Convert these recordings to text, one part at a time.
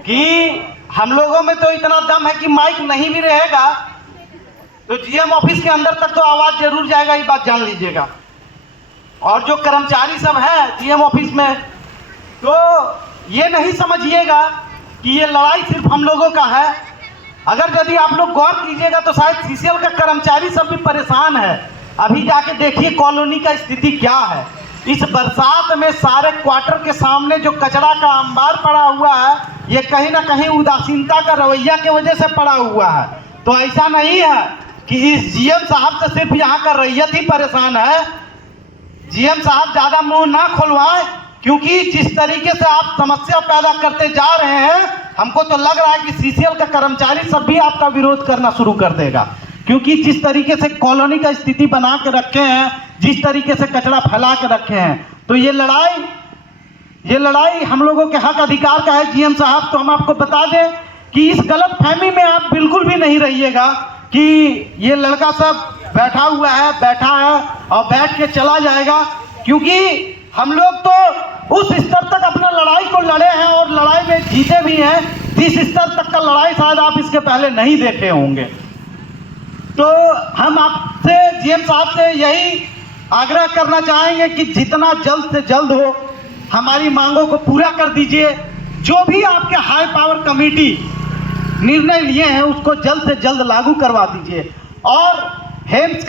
कि हम लोगों में तो इतना दम है कि माइक नहीं भी रहेगा तो जीएम ऑफिस के अंदर तक तो आवाज जरूर जाएगा, ये बात जान लीजिएगा। और जो कर्मचारी सब है जीएम ऑफिस में, तो ये नहीं समझिएगा कि ये लड़ाई सिर्फ हम लोगों का है। अगर यदि आप लोग गौर कीजिएगा तो शायद सीसीएल का कर्मचारी सब भी परेशान है। अभी जाके देखिए कॉलोनी का स्थिति क्या है। इस बरसात में सारे क्वार्टर के सामने जो कचरा का अंबार पड़ा हुआ है, ये कहीं ना कहीं उदासीनता का रवैया की वजह से पड़ा हुआ है। तो ऐसा नहीं है कि इस जीएम साहब से सिर्फ यहाँ का रैयत ही परेशान है। जीएम साहब ज़्यादा मुंह ना खुलवाएं, क्योंकि जिस तरीके से आप समस्या पैदा करते जा रहे हैं, हमको तो लग रहा है कि सीसीएल का कर्मचारी सब भी आपका विरोध करना शुरू कर देगा। क्योंकि जिस तरीके से कॉलोनी का स्थिति बना के रखे हैं, जिस तरीके से कचरा फैला के रखे हैं, तो ये लड़ाई हम लोगों के हक अधिकार का है। जीएम साहब, तो हम आपको बता दें कि इस गलत फहमी में आप बिल्कुल भी नहीं रहिएगा कि ये लड़का सब बैठा है और बैठ के चला जाएगा, क्योंकि हम लोग तो उस स्तर तक अपना लड़ाई को लड़े हैं और लड़ाई में जीते भी हैं जिस स्तर तक का लड़ाई शायद आप इसके पहले नहीं देखे होंगे। तो हम आपसे जीएम साहब से यही आग्रह करना चाहेंगे कि जितना जल्द से जल्द हो हमारी मांगों को पूरा कर दीजिए। जो भी आपके हाई पावर कमेटी निर्णय लिए हैं उसको जल्द से जल्द लागू करवा दीजिए। और हेम्स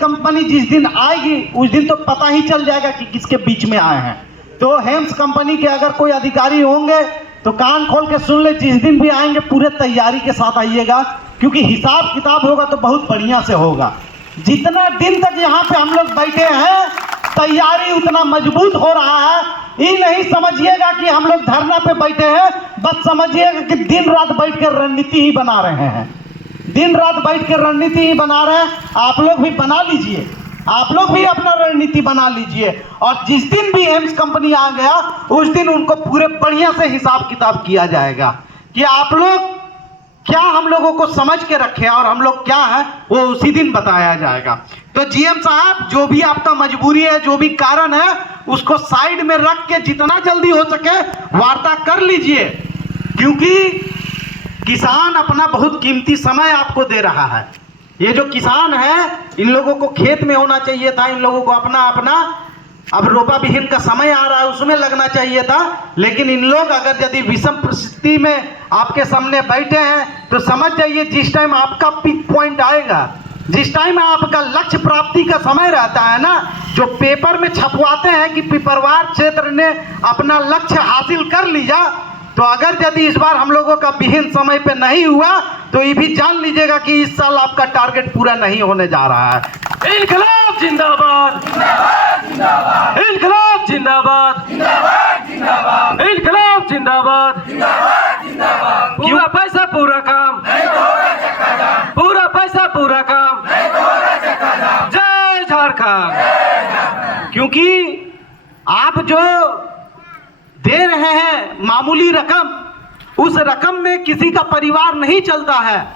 कंपनी जिस दिन आएगी उस दिन तो पता ही चल जाएगा कि किसके बीच में आए हैं। तो हेम्स कंपनी के अगर कोई अधिकारी होंगे तो कान खोल के सुन ले, जिस दिन भी आएंगे पूरे तैयारी के साथ आइएगा, क्योंकि हिसाब किताब होगा तो बहुत बढ़िया से होगा। जितना दिन तक यहाँ पे हम लोग बैठे हैं तैयारी उतना मजबूत हो रहा है। ये नहीं समझिएगा कि हम लोग धरना पे बैठे हैं, बस समझिएगा कि दिन रात बैठ कर रणनीति ही बना रहे हैं। दिन रात बैठ कर रणनीति ही बना रहे हैं। आप लोग भी बना लीजिए, आप लोग भी अपना रणनीति बना लीजिए। और जिस दिन भी हेम्स कंपनी आ गया उस दिन उनको पूरे बढ़िया से हिसाब किताब किया जाएगा कि आप लोग क्या हम लोगों को समझ के रखे और हम लोग क्या है वो उसी दिन बताया जाएगा। तो जीएम साहब, जो भी आपका मजबूरी है, जो भी कारण है, उसको साइड में रख के जितना जल्दी हो सके वार्ता कर लीजिए, क्योंकि किसान अपना बहुत कीमती समय आपको दे रहा है। ये जो किसान है इन लोगों को खेत में होना चाहिए था, इन लोगों को अपना अब रोपा बिहीन का समय आ रहा है उसमें लगना चाहिए था। लेकिन इन लोग अगर यदि विषम परिस्थिति में आपके सामने बैठे हैं तो समझ जाइए जिस टाइम आपका पीक पॉइंट आएगा, जिस टाइम आपका लक्ष्य प्राप्ति का समय रहता है ना, जो पेपर में छपवाते हैं कि पिपरवार क्षेत्र ने अपना लक्ष्य हासिल कर लिया, तो अगर यदि इस बार हम लोगों का बिहीन समय पे नहीं हुआ तो ये भी जान लीजिएगा कि इस साल आपका टारगेट पूरा नहीं होने जा रहा है। इनकलाब जिंदाबाद, इनकलाब जिंदाबाद, इनकलाब जिंदाबाद। पूरा पैसा पूरा काम, पूरा पैसा पूरा काम। जय झारखंड। क्योंकि आप जो दे रहे हैं मामूली रकम, उस रकम में किसी का परिवार नहीं चलता है,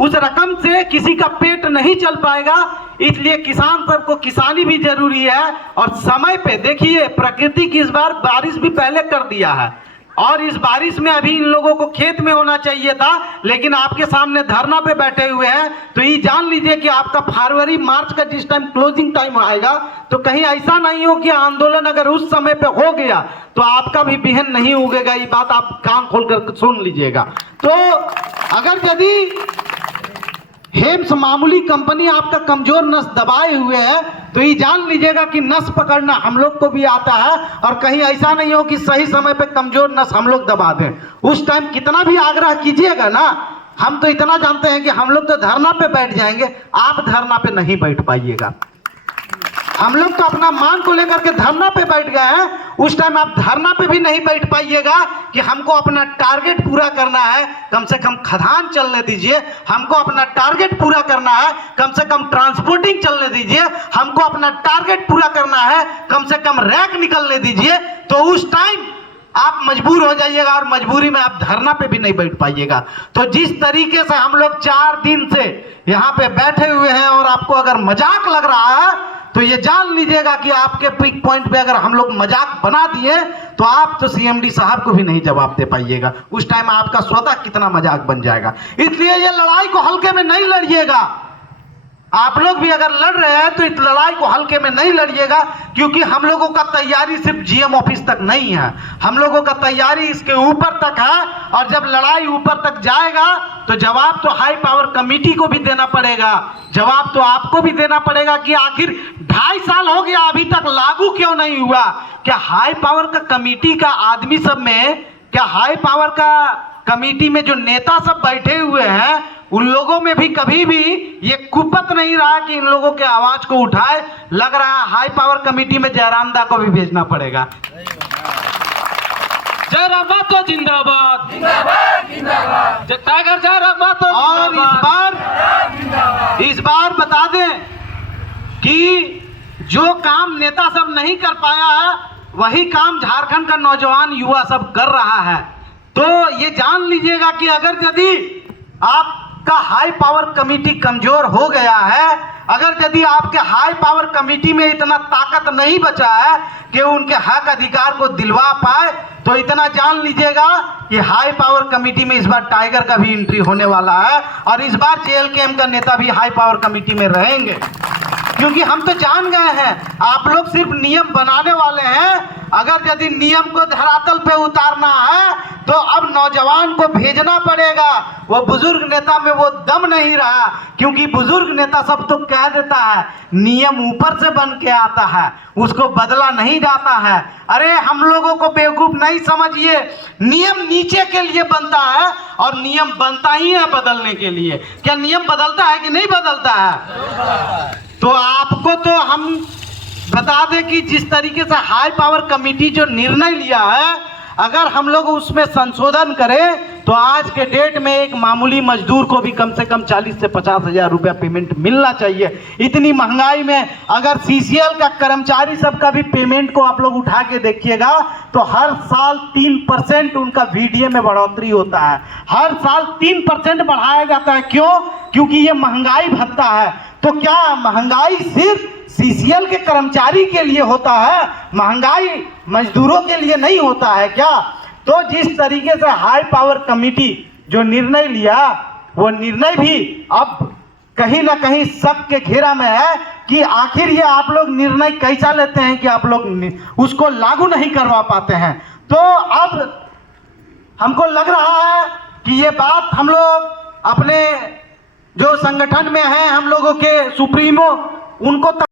उस रकम से किसी का पेट नहीं चल पाएगा। इसलिए किसान सबको किसानी भी जरूरी है। और समय पे देखिए, प्रकृति की इस बार बारिश भी पहले कर दिया है और इस बारिश में अभी इन लोगों को खेत में होना चाहिए था, लेकिन आपके सामने धरना पे बैठे हुए हैं। तो ये जान लीजिए कि आपका फरवरी मार्च का जिस टाइम क्लोजिंग टाइम आएगा तो कहीं ऐसा नहीं हो कि आंदोलन अगर उस समय पे हो गया तो आपका भी बिहन नहीं उगेगा। ये बात आप कान खोलकर सुन लीजिएगा। तो अगर यदि हेम्स मामूली कंपनी आपका कमजोर नस दबाए हुए है तो ये जान लीजिएगा कि नस पकड़ना हम लोग को भी आता है। और कहीं ऐसा नहीं हो कि सही समय पे कमजोर नस हम लोग दबा दें। उस टाइम कितना भी आग्रह कीजिएगा ना, हम तो इतना जानते हैं कि हम लोग तो धरना पे बैठ जाएंगे, आप धरना पे नहीं बैठ पाइएगा। हम लोग तो अपना मांग को लेकर के धरना पे बैठ गए हैं, उस टाइम आप धरना पे भी नहीं बैठ पाइएगा कि हमको अपना टारगेट पूरा करना है, कम से कम खदान चलने दीजिए, हमको अपना टारगेट पूरा करना है, कम से कम ट्रांसपोर्टिंग चलने दीजिए, हमको अपना टारगेट पूरा करना है, कम से कम रैक निकलने दीजिए। तो उस टाइम आप मजबूर हो जाइएगा और मजबूरी में आप धरना पे भी नहीं बैठ पाइएगा। तो जिस तरीके से हम लोग 4 दिन से यहाँ पे बैठे हुए हैं और आपको अगर मजाक लग रहा है तो ये जान लीजिएगा कि आपके पिक पॉइंट पे अगर हम लोग मजाक बना दिए तो आप तो सीएमडी साहब को भी नहीं जवाब दे पाइएगा। उस टाइम आपका स्वतः कितना मजाक बन जाएगा। इसलिए ये लड़ाई को हल्के में नहीं लड़िएगा। आप लोग भी अगर लड़ रहे हैं तो इस लड़ाई को हल्के में नहीं लड़िएगा, क्योंकि हम लोगों का तैयारी सिर्फ जीएम ऑफिस तक नहीं है, हम लोगों का तैयारी इसके ऊपर तक है। और जब लड़ाई ऊपर तक जाएगा तो जवाब तो हाई पावर कमेटी को भी देना पड़ेगा, जवाब तो आपको भी देना पड़ेगा कि आखिर 2.5 साल हो गया अभी तक लागू क्यों नहीं हुआ। क्या हाई पावर का कमेटी का आदमी सब में, क्या हाई पावर का कमेटी में जो नेता सब बैठे हुए हैं उन लोगों में भी कभी भी ये कुपत नहीं रहा कि इन लोगों के आवाज को उठाए? लग रहा है हाई पावर कमेटी में जयराम दा को भी भेजना पड़ेगा। जयराम महतो जिंदाबाद, टाइगर जयराम महतो। और इस बार बता दें कि जो काम नेता सब नहीं कर पाया है वही काम झारखंड का नौजवान युवा सब कर रहा है। तो ये जान लीजिएगा कि अगर यदि आपका हाई पावर कमेटी कमजोर हो गया है, अगर यदि आपके हाई पावर कमेटी में इतना ताकत नहीं बचा है कि उनके हक अधिकार को दिलवा पाए, तो इतना जान लीजिएगा कि हाई पावर कमेटी में इस बार टाइगर का भी एंट्री होने वाला है और इस बार जेएलकेएम का नेता भी हाई पावर कमेटी में रहेंगे। क्योंकि हम तो जान गए हैं आप लोग सिर्फ नियम बनाने वाले हैं। अगर यदि नियम को धरातल पे उतारना है तो अब नौजवान को भेजना पड़ेगा। वो बुजुर्ग नेता में वो दम नहीं रहा, क्योंकि बुजुर्ग नेता सब तो कह देता है नियम ऊपर से बन के आता है, उसको बदला नहीं जाता है। अरे हम लोगों को बेवकूफ नहीं समझिए, नियम नीचे के लिए बनता है और नियम बनता ही है बदलने के लिए। क्या नियम बदलता है कि नहीं बदलता है? तो आपको तो हम बता दें कि जिस तरीके से हाई पावर कमेटी जो निर्णय लिया है, अगर हम लोग उसमें संशोधन करें तो आज के डेट में एक मामूली मजदूर को भी कम से कम 40 से 50 हजार रुपया पेमेंट मिलना चाहिए। इतनी महंगाई में अगर सीसीएल का कर्मचारी सब का भी पेमेंट को आप लोग उठा के देखिएगा तो हर साल 3% उनका वीडीए में बढ़ोतरी होता है। हर साल 3% बढ़ाया जाता है। क्यों? क्योंकि ये महंगाई भत्ता है। तो क्या महंगाई सिर्फ सीसीएल के कर्मचारी के लिए होता है, महंगाई मजदूरों के लिए नहीं होता है क्या? तो जिस तरीके से हाई पावर कमेटी जो निर्णय लिया, वो निर्णय भी अब कहीं ना कहीं शक के घेरा में है कि आखिर ये आप लोग निर्णय कैसा लेते हैं कि आप लोग उसको लागू नहीं करवा पाते हैं। तो अब हमको लग रहा है कि ये बात हम लोग अपने जो संगठन में हैं, हम लोगों के सुप्रीमो, उनको